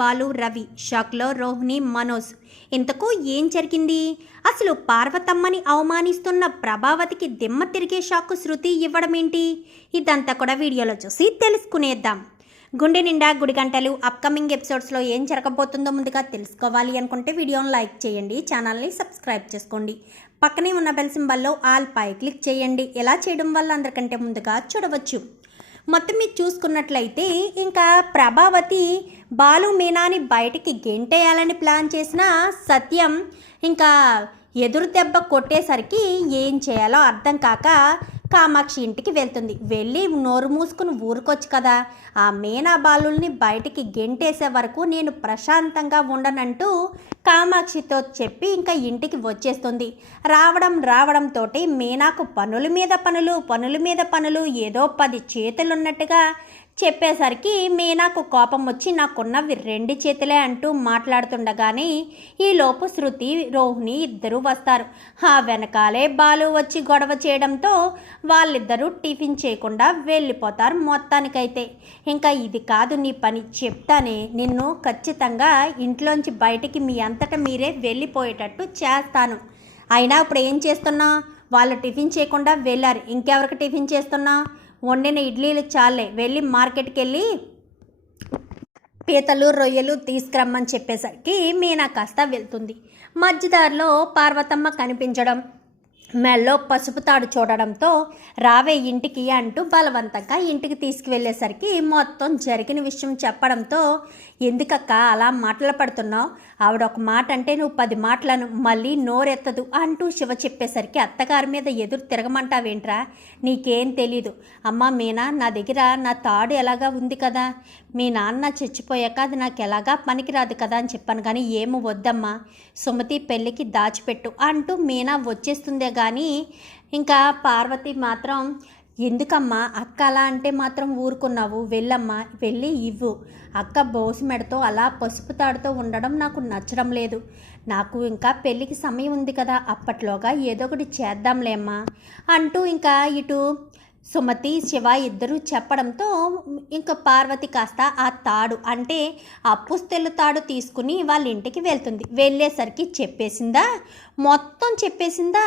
బాలు రవి షాక్లో రోహిణి మనోజ్. ఇంతకు ఏం జరిగింది? అసలు పార్వతమ్మని అవమానిస్తున్న ప్రభావతికి దిమ్మ తిరిగే షాక్ శృతి ఇవ్వడం ఏంటి ఇదంతా కూడా వీడియోలో చూసి తెలుసుకునేద్దాం. గుండె నిండా గుడి గంటలు అప్కమింగ్ ఎపిసోడ్స్లో ఏం జరగబోతుందో ముందుగా తెలుసుకోవాలి అనుకుంటే వీడియోను లైక్ చేయండి ఛానల్ని సబ్స్క్రైబ్ చేసుకోండి. పక్కనే ఉన్న బెల్ సింబల్లో ఆల్ పై క్లిక్ చేయండి. ఎలా చేయడం వల్ల అందరికంటే ముందుగా చూడవచ్చు. మొత్తం మీరు చూసుకున్నట్లయితే ఇంకా ప్రభావతి బాలు మీనాని బయటికి గెంటేయాలని ప్లాన్ చేసిన సత్యం ఇంకా ఎదురు దెబ్బ కొట్టేసరికి ఏం చేయాలో అర్థం కాక కామాక్షి ఇంటికి వెళ్తుంది. వెళ్ళి నోరు మూసుకుని ఊరుకోవచ్చు కదా. ఆ మీనా బాలుల్ని బయటికి గెంటేసే వరకు నేను ప్రశాంతంగా ఉండనంటూ కామాక్షితో చెప్పి ఇంకా ఇంటికి వచ్చేస్తుంది. రావడం రావడంతో మీనాకు పనుల మీద పనులు పనుల మీద పనులు ఏదో పది చేతులున్నట్టుగా చెప్పేసరికి మీనాకు కోపం వచ్చి నాకున్నవి రెండు చేతులే అంటూ మాట్లాడుతుండగానే ఈలోపు శృతి రోహిణి ఇద్దరు వస్తారు. ఆ వెనకాలే బాలు వచ్చి గొడవ చేయడంతో వాళ్ళిద్దరూ టిఫిన్ చేయకుండా వెళ్ళిపోతారు మొత్తానికైతే. ఇంకా ఇది కాదు నీ పని చెప్తానే. నిన్ను ఖచ్చితంగా ఇంట్లోంచి బయటికి మీ అంతటా మీరే వెళ్ళిపోయేటట్టు చేస్తాను. అయినా ఇప్పుడు ఏం చేస్తున్నా? వాళ్ళు టిఫిన్ చేయకుండా వెళ్ళారు. ఇంకెవరికి టిఫిన్ చేస్తున్నా? వండిన ఇడ్లీలు చాలే వెళ్ళి మార్కెట్కి వెళ్ళి పీతలు రొయ్యలు తీసుకురమ్మని చెప్పేసరికి మీనా కాస్త వెళ్తుంది. మధ్యదారిలో పార్వతమ్మ కనిపించడం మెల్లో పసుపు తాడు చూడడంతో రావే ఇంటికి అంటూ బలవంతంగా ఇంటికి తీసుకువెళ్ళేసరికి మొత్తం జరిగిన విషయం చెప్పడంతో ఎందుకక్క అలా మాటలు పడుతున్నావు? ఆవిడ ఒక మాట అంటే నువ్వు పది మాటలను మళ్ళీ నోరెత్తదు అంటూ శివ చెప్పేసరికి అత్తగారి మీద ఎదురు తిరగమంటావేంట్రా? నీకేం తెలీదు. అమ్మ మీనా నా దగ్గర నా తాడు ఎలాగా ఉంది కదా? మీ నాన్న చచ్చిపోయాక అది నాకు ఎలాగా పనికిరాదు కదా? అని చెప్పాను కానీ ఏమి వద్దమ్మా. సుమతి పెళ్ళికి దాచిపెట్టు అంటూ మీనా వచ్చేస్తుందే కానీ కానీ ఇంకా పార్వతి మాత్రం ఎందుకమ్మా అక్క అలా అంటే మాత్రం ఊరుకున్నావు? వెళ్ళమ్మా వెళ్ళి ఇవ్వు. అక్క బోసిమెడతో అలా పసుపు తాడుతో ఉండడం నాకు నచ్చడం లేదు. నాకు ఇంకా పెళ్ళికి సమయం ఉంది కదా అప్పట్లోగా ఏదో ఒకటి చేద్దాంలేమ్మా అంటూ ఇంకా ఇటు సుమతి శివ ఇద్దరు చెప్పడంతో ఇంకా పార్వతి కాస్త ఆ తాడు అంటే ఆ తాడు తీసుకుని వాళ్ళ ఇంటికి వెళ్తుంది. వెళ్ళేసరికి చెప్పేసిందా? మొత్తం చెప్పేసిందా?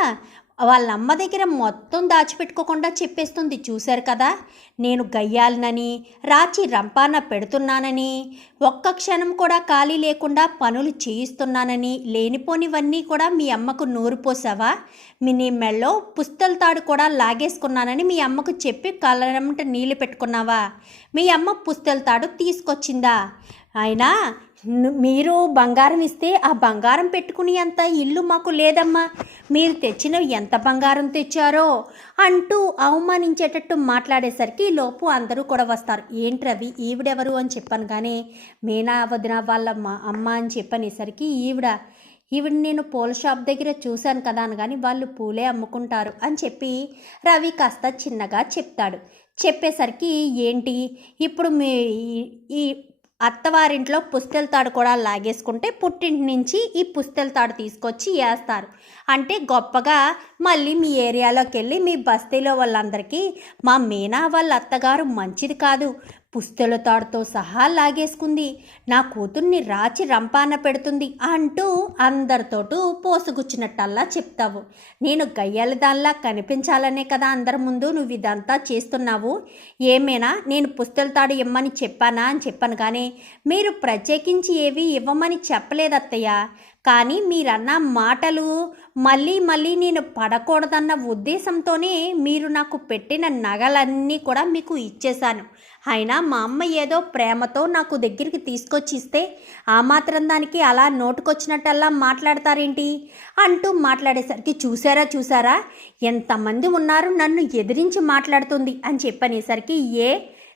వాళ్ళ అమ్మ దగ్గర మొత్తం దాచిపెట్టుకోకుండా చెప్పేస్తుంది. చూశారు కదా? నేను గయ్యాలనని రాచి రంపాన పెడుతున్నానని ఒక్క క్షణం కూడా ఖాళీ లేకుండా పనులు చేయిస్తున్నానని లేనిపోనివన్నీ కూడా మీ అమ్మకు నోరు పోసావా? మీ నీ మెళ్ళో పుస్తల తాడు కూడా లాగేసుకున్నానని మీ అమ్మకు చెప్పి కలరమంట నీళ్ళు పెట్టుకున్నావా? మీ అమ్మ పుస్తల తాడు తీసుకొచ్చిందా? అయినా మీరు బంగారం ఇస్తే ఆ బంగారం పెట్టుకుని అంత ఇల్లు మాకు లేదమ్మా. మీరు తెచ్చిన ఎంత బంగారం తెచ్చారో అంటూ అవమానించేటట్టు మాట్లాడేసరికి లోపు అందరూ కూడా వస్తారు. ఏంటి రవి ఈవిడెవరు? అని చెప్పాను కానీ మీనా వదిన వాళ్ళ మా అమ్మ అని చెప్పనేసరికి ఈవిడ ఈవిడ నేను పూల షాప్ దగ్గర చూశాను కదా అని కానీ వాళ్ళు పూలే అమ్ముకుంటారు అని చెప్పి రవి కాస్త చిన్నగా చెప్తాడు. చెప్పేసరికి ఏంటి? ఇప్పుడు మీ ఈ- ఈ అత్తవారింట్లో పుస్తెల తాడు కూడా లాగేసుకుంటే పుట్టింటి నుంచి ఈ పుస్తెల తాడు తీసుకొచ్చి వేస్తారు అంటే గొప్పగా మళ్ళీ మీ ఏరియాలోకి వెళ్ళి మీ బస్తీలో వాళ్ళందరికీ మా మీనా వాళ్ళ అత్తగారు మంచిది కాదు. పుస్తెల తాడుతో సహా లాగేసుకుంది. నా కూతుర్ని రాచి రంపాన పెడుతుంది అంటూ అందరితోటూ పోసుగుచ్చినట్టల్లా చెప్తావు. నేను గయ్యాల దానిలా కనిపించాలనే కదా అందరి ముందు నువ్వు ఇదంతా చేస్తున్నావు. ఏమైనా? నేను పుస్తెల తాడు ఇమ్మని చెప్పానా అని చెప్పాను కానీ మీరు ప్రత్యేకించి ఏవి ఇవ్వమని చెప్పలేదత్తయ్య. కానీ మీరన్న మాటలు మళ్ళీ మళ్ళీ నేను పడకూడదన్న ఉద్దేశంతోనే మీరు నాకు పెట్టిన నగలన్నీ కూడా మీకు ఇచ్చేశాను. అయినా మా అమ్మ ఏదో ప్రేమతో నాకు దగ్గరికి తీసుకొచ్చి ఇస్తే ఆ మాత్రం దానికి అలా నోటుకొచ్చినట్టల్లా మాట్లాడతారేంటి? అంటూ మాట్లాడేసరికి చూసారా చూసారా ఎంతమంది ఉన్నారు నన్ను ఎదిరించి మాట్లాడుతుంది అని చెప్పనేసరికి ఏ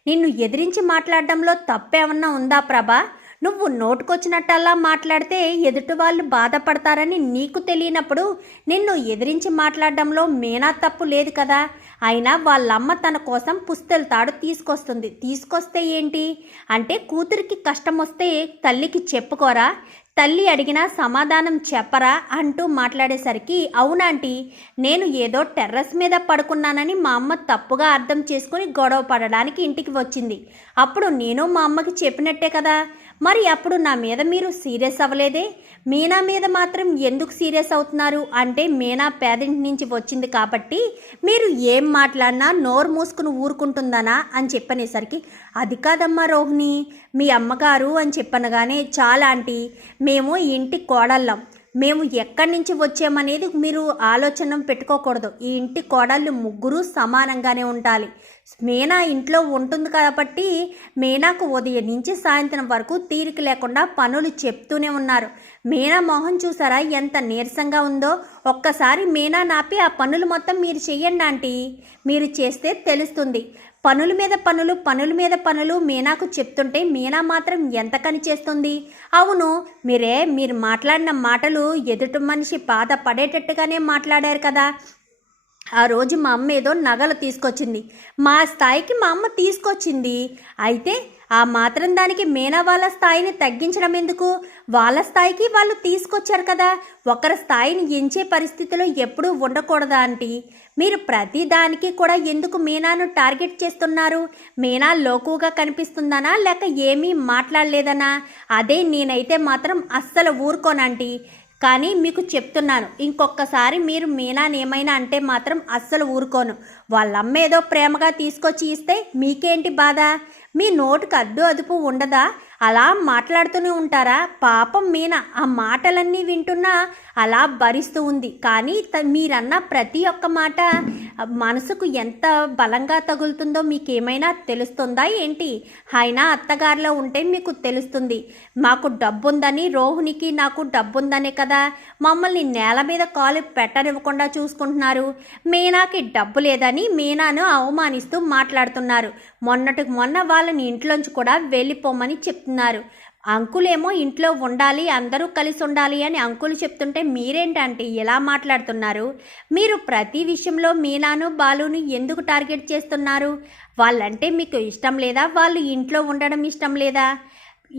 నిన్ను ఎదిరించి మాట్లాడడంలో తప్పేమన్నా ఉందా ప్రభా? నువ్వు నోటుకొచ్చినట్టల్లా మాట్లాడితే ఎదుటి వాళ్ళు బాధపడతారని నీకు తెలియనప్పుడు నిన్ను ఎదిరించి మాట్లాడడంలో మేనా తప్పు లేదు కదా. అయినా వాళ్ళమ్మ తన కోసం పుస్తెల తాడు తీసుకొస్తుంది. తీసుకొస్తే ఏంటి? అంటే కూతురికి కష్టం వస్తే తల్లికి చెప్పుకోరా? తల్లి అడిగినా సమాధానం చెప్పరా అంటూ మాట్లాడేసరికి అవునాంటీ నేను ఏదో టెర్రస్ మీద పడుకున్నానని మా అమ్మ తప్పుగా అర్థం చేసుకుని గొడవ పడడానికి ఇంటికి వచ్చింది. అప్పుడు నేను మా అమ్మకి చెప్పినట్టే కదా! మరి అప్పుడు నా మీద మీరు సీరియస్ అవ్వలేదే? మీనా మీద మాత్రం ఎందుకు సీరియస్ అవుతున్నారు? అంటే మీనా పేదింటి నుంచి వచ్చింది కాబట్టి మీరు ఏం మాట్లాడినా నోరు మూసుకుని ఊరుకుంటుందనా? అని చెప్పనేసరికి అది కాదమ్మా రోహిణి మీ అమ్మగారు అని చెప్పనగానే చాలా ఆంటీ మేము ఇంటి కోడళ్ళం. మేము ఎక్కడి నుంచి వచ్చామనేది మీరు ఆలోచన పెట్టుకోకూడదు. ఈ ఇంటి కోడళ్ళు ముగ్గురు సమానంగానే ఉండాలి. మీనా ఇంట్లో ఉంటుంది కాబట్టి మీనాకు ఉదయం నుంచి సాయంత్రం వరకు తీరిక లేకుండా పనులు చెప్తూనే ఉన్నారు. మీనా మొహం చూసారా ఎంత నీరసంగా ఉందో? ఒక్కసారి మీనా నాపి ఆ పనులు మొత్తం మీరు చెయ్యండి ఆంటీ. మీరు చేస్తే తెలుస్తుంది. పనుల మీద పనులు పనుల మీద పనులు మీనాకు చెప్తుంటే మీనా మాత్రం ఎంత కని చేస్తుంది? అవును మీరే మీరు మాట్లాడిన మాటలు ఎదుటి మనిషి బాధ పడేటట్టుగానే మాట్లాడారు కదా. ఆ రోజు మా అమ్మ ఏదో నగలు తీసుకొచ్చింది. మా స్థాయికి మా అమ్మ తీసుకొచ్చింది. అయితే ఆ మాత్రం దానికి మీనా వాళ్ళ స్థాయిని తగ్గించడం ఎందుకు? వాళ్ళ స్థాయికి వాళ్ళు తీసుకొచ్చారు కదా. ఒకరి స్థాయిని ఎంచే పరిస్థితిలో ఎప్పుడూ ఉండకూడదా ఆంటీ? మీరు ప్రతి దానికి కూడా ఎందుకు మీనాను టార్గెట్ చేస్తున్నారు? మీనా లోకుగా కనిపిస్తుందనా? లేక ఏమీ మాట్లాడలేదనా? అదే నేనైతే మాత్రం అస్సలు ఊరుకోనంటీ కానీ మీకు చెప్తున్నాను ఇంకొకసారి మీరు మీనాని ఏమైనా అంటే మాత్రం అస్సలు ఊరుకోను. వాళ్ళమ్మ ఏదో ప్రేమగా తీసుకొచ్చి ఇస్తే మీకేంటి బాధ? మీ నోటికి అడ్డు అదుపు ఉండదా? అలా మాట్లాడుతూనే ఉంటారా? పాపం మీనా ఆ మాటలన్నీ వింటున్నా అలా భరిస్తూ ఉంది. కానీ త మీరన్న ప్రతి ఒక్క మాట మనసుకు ఎంత బలంగా తగులుతుందో మీకేమైనా తెలుస్తుందా ఏంటి? అయినా అత్తగారిలో ఉంటే మీకు తెలుస్తుంది. మాకు డబ్బుందని రోహిణికి నాకు డబ్బుందనే కదా. మమ్మల్ని నేల మీద కాలు పెట్టనివ్వకుండా చూసుకుంటున్నారు. మీనాకి డబ్బు లేదని మీనాను అవమానిస్తూ మాట్లాడుతున్నారు. మొన్నటికి మొన్న వాళ్ళని ఇంట్లోంచి కూడా వెళ్ళిపోమని చెప్తున్నారు. అంకులేమో ఇంట్లో ఉండాలి అందరూ కలిసి ఉండాలి అని అంకులు చెప్తుంటే మీరేంటంటే ఎలా మాట్లాడుతున్నారు? మీరు ప్రతి విషయంలో మీనాను బాలుని ఎందుకు టార్గెట్ చేస్తున్నారు? వాళ్ళంటే మీకు ఇష్టం లేదా? వాళ్ళు ఇంట్లో ఉండడం ఇష్టం లేదా?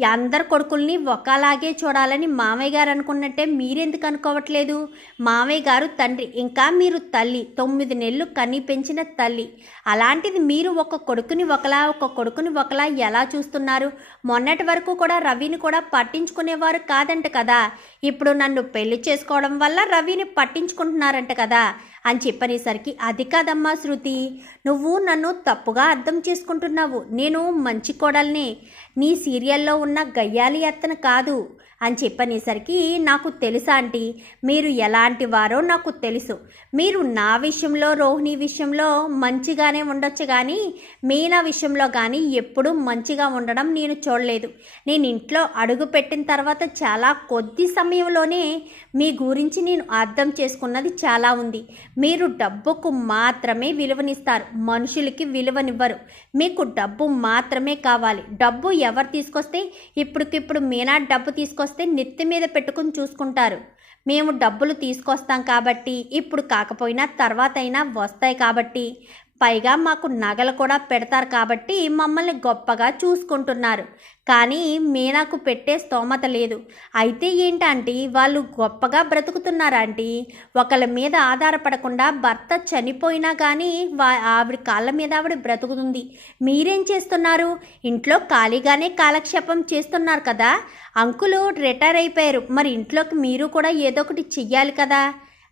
అందరు కొడుకుల్ని ఒకలాగే చూడాలని మామయ్య గారు అనుకున్నట్టే మీరెందుకు అనుకోవట్లేదు? మామయ్య గారు తండ్రి ఇంకా మీరు తల్లి తొమ్మిది నెలలు కని పెంచిన తల్లి. అలాంటిది మీరు ఒక కొడుకుని ఒకలా ఒక కొడుకుని ఒకలా ఎలా చూస్తున్నారు? మొన్నటి వరకు కూడా రవిని కూడా పట్టించుకునేవారు కాదంట కదా. ఇప్పుడు నన్ను పెళ్ళి చేసుకోవడం వల్ల రవిని పట్టించుకుంటున్నారంట కదా. అని చెప్పనేసరికి అది కాదమ్మా శృతి నువ్వు నన్ను తప్పుగా అర్థం చేసుకుంటున్నావు. నేను మంచి కోడల్ని. నీ సీరియల్లో ఉన్న గయ్యాలి అత్తను కాదు. అని చెప్పనేసరికి నాకు తెలుసా ఆంటీ మీరు ఎలాంటి వారో నాకు తెలుసు. మీరు నా విషయంలో రోహిణి విషయంలో మంచిగానే ఉండొచ్చు కానీ మీనా విషయంలో కానీ ఎప్పుడూ మంచిగా ఉండడం నేను చూడలేదు. నేను ఇంట్లో అడుగు పెట్టిన తర్వాత చాలా కొద్ది సమయంలోనే మీ గురించి నేను అర్థం చేసుకున్నది చాలా ఉంది. మీరు డబ్బుకు మాత్రమే విలువనిస్తారు. మనుషులకి విలువనివ్వరు. మీకు డబ్బు మాత్రమే కావాలి. డబ్బు ఎవరు తీసుకొస్తే ఇప్పటికిప్పుడు మీనా డబ్బు తీసుకొస్తే నెత్తి మీద పెట్టుకుని చూసుకుంటారు. మేము డబ్బులు తీసుకొస్తాం కాబట్టి ఇప్పుడు కాకపోయినా తర్వాత అయినా వస్తాయి కాబట్టి పైగా మాకు నగలు కూడా పెడతారు కాబట్టి మమ్మల్ని గొప్పగా చూసుకుంటున్నారు. కానీ మీనాకు పెట్టే స్తోమత లేదు. అయితే ఏంటంటే వాళ్ళు గొప్పగా బ్రతుకుతున్నారంటీ ఒకళ్ళ మీద ఆధారపడకుండా భర్త చనిపోయినా కానీ వా ఆవిడ కాళ్ళ మీద ఆవిడ బ్రతుకుతుంది. మీరేం చేస్తున్నారు? ఇంట్లో ఖాళీగానే కాలక్షేపం చేస్తున్నారు కదా. అంకులు రిటైర్ అయిపోయారు. మరి ఇంట్లోకి మీరు కూడా ఏదో ఒకటి చెయ్యాలి కదా.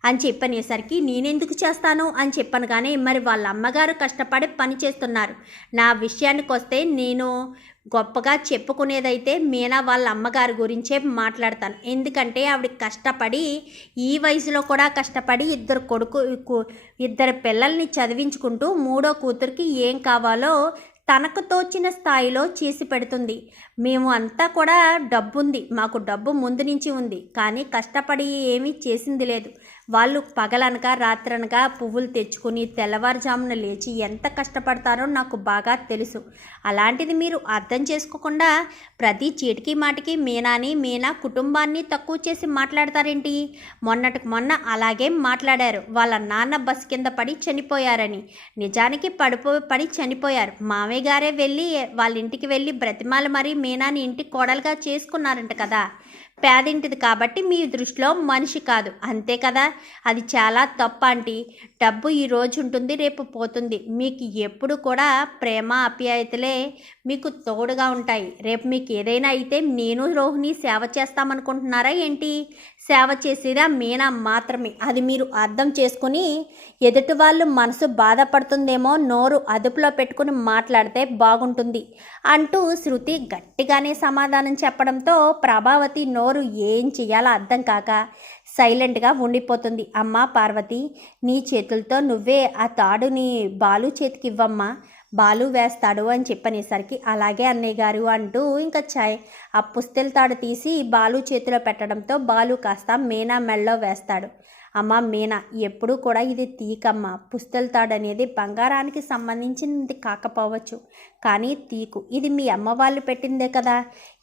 అని చెప్పనేసరికి నేనెందుకు చేస్తాను? అని చెప్పాను కానీ మరి వాళ్ళ అమ్మగారు కష్టపడి పని చేస్తున్నారు. నా విషయానికి వస్తే నేను గొప్పగా చెప్పుకునేదైతే మీనా వాళ్ళ అమ్మగారి గురించే మాట్లాడతాను. ఎందుకంటే ఆవిడ కష్టపడి ఈ వయసులో కూడా కష్టపడి ఇద్దరు కొడుకు ఇద్దరు పిల్లల్ని చదివించుకుంటూ మూడో కూతురికి ఏం కావాలో తనకు తోచిన స్థాయిలో చేసి పెడుతుంది. మేము అంతా కూడా డబ్బుంది. మాకు డబ్బు ముందు నుంచి ఉంది. కానీ కష్టపడి ఏమీ చేసింది లేదు. వాళ్ళు పగలనక రాత్రనక పువ్వులు తెచ్చుకుని తెల్లవారుజామున లేచి ఎంత కష్టపడతారో నాకు బాగా తెలుసు. అలాంటిది మీరు అర్థం చేసుకోకుండా ప్రతి చీటికి మాటికి మీనాని మీనా కుటుంబాన్ని తక్కువ చేసి మాట్లాడతారేంటి? మొన్నటికి మొన్న అలాగే మాట్లాడారు. వాళ్ళ నాన్న బస్ కింద పడి చనిపోయారని. నిజానికి పడిపో పడి చనిపోయారు. మామయ్య గారే వెళ్ళి వాళ్ళ ఇంటికి వెళ్ళి బ్రతిమాల మరీ మీనాని ఇంటి కోడలుగా చేసుకున్నారంట కదా. పేదింటిది కాబట్టి మీ దృష్టిలో మనిషి కాదు. అంతే కదా? అది చాలా తప్పు ఆంటీ. డబ్బు ఈ రోజు ఉంటుంది రేపు పోతుంది. మీకు ఎప్పుడు కూడా ప్రేమ ఆప్యాయతలే మీకు తోడుగా ఉంటాయి. రేపు మీకు ఏదైనా అయితే నేను రోహిణి సేవ చేస్తామనుకుంటున్నారా ఏంటి? సేవ చేసేదా మీనా మాత్రమే. అది మీరు అర్థం చేసుకుని ఎదుటి వాళ్ళు మనసు బాధపడుతుందేమో నోరు అదుపులో పెట్టుకుని మాట్లాడితే బాగుంటుంది అంటూ శృతి గట్టిగానే సమాధానం చెప్పడంతో ప్రభావతి నోరు ఏం చేయాలో అర్థం కాక సైలెంట్గా ఉండిపోతుంది. అమ్మా పార్వతి నీ చేతులతో నువ్వే ఆ తాడుని బాలు చేతికి ఇవ్వమ్మా. బాలు వేస్తాడు అని చెప్పనేసరికి అలాగే అన్నయ్య గారు అంటూ ఇంకా చాయ్ ఆ పుస్తెల తాడు తీసి బాలు చేతిలో పెట్టడంతో బాలు కాస్త మీనా మెళ్ళలో వేస్తాడు. అమ్మ మీనా ఎప్పుడూ కూడా ఇది తీకమ్మ. పుస్తెల తాడు అనేది బంగారానికి సంబంధించినది కాకపోవచ్చు. కానీ తీకు. ఇది మీ అమ్మ వాళ్ళు పెట్టిందే కదా.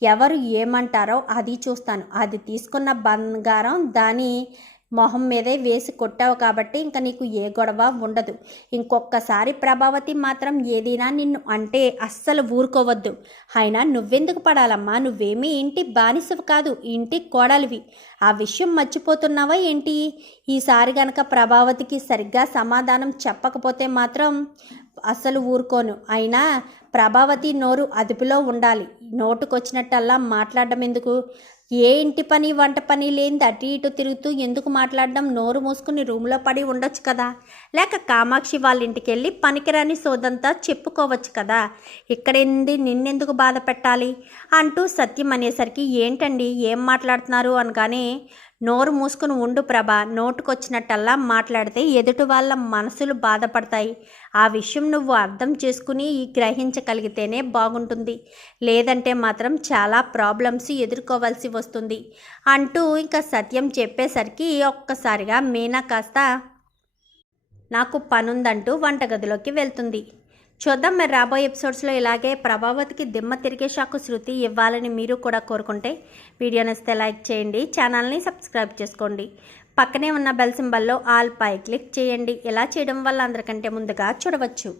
ఎవరు ఏమంటారో అది చూస్తాను. అది తీసుకున్న బంగారం దాని మొహం మీదే వేసి కొట్టావు కాబట్టి ఇంకా నీకు ఏ గొడవ ఉండదు. ఇంకొకసారి ప్రభావతి మాత్రం ఏదైనా నిన్ను అంటే అస్సలు ఊరుకోవద్దు. అయినా నువ్వెందుకు పడాలమ్మా? నువ్వేమీ ఇంటి బానిసవు కాదు ఇంటి కోడలివి. ఆ విషయం మర్చిపోతున్నావా ఏంటి? ఈసారి గనక ప్రభావతికి సరిగ్గా సమాధానం చెప్పకపోతే మాత్రం అస్సలు ఊరుకోను. అయినా ప్రభావతి నోరు అదుపులో ఉండాలి. నోటుకొచ్చినట్టల్లా మాట్లాడడం ఎందుకు ఏ ఇంటి పని వంట పని లేనిది అటు ఇటు తిరుగుతూ ఎందుకు మాట్లాడడం? నోరు మూసుకుని రూమ్లో పడి ఉండొచ్చు కదా. లేక కామాక్షి వాళ్ళ ఇంటికి వెళ్ళి పనికిరాని సోదంతా చెప్పుకోవచ్చు కదా. ఇక్కడెంది నిన్నెందుకు బాధ పెట్టాలి అంటూ సత్యం అనేసరికి ఏంటండి? ఏం మాట్లాడుతున్నారు? అనగానే నోరు మూసుకుని ఉండు ప్రభ. నోటుకొచ్చినట్టల్లా మాట్లాడితే ఎదుటి వాళ్ళ మనసులు బాధపడతాయి. ఆ విషయం నువ్వు అర్థం చేసుకుని గ్రహించగలిగితేనే బాగుంటుంది. లేదంటే మాత్రం చాలా ప్రాబ్లమ్స్ ఎదుర్కోవాల్సి వస్తుంది. అంటూ ఇంకా సత్యం చెప్పేసరికి ఒక్కసారిగా మీనా కాస్త నాకు పనుందంటూ వంటగదిలోకి వెళ్తుంది. చూద్దాం మరి రాబోయే ఎపిసోడ్స్లో ఇలాగే ప్రభావతికి దిమ్మ తిరిగే షాకు శృతి ఇవ్వాలని మీరు కూడా కోరుకుంటే వీడియో నచ్చితే లైక్ చేయండి ఛానల్ని సబ్స్క్రైబ్ చేసుకోండి. పక్కనే ఉన్న బెల్ సింబల్లో ఆల్ పై క్లిక్ చేయండి. ఇలా చేయడం వల్ల అందరికంటే ముందుగా చూడవచ్చు.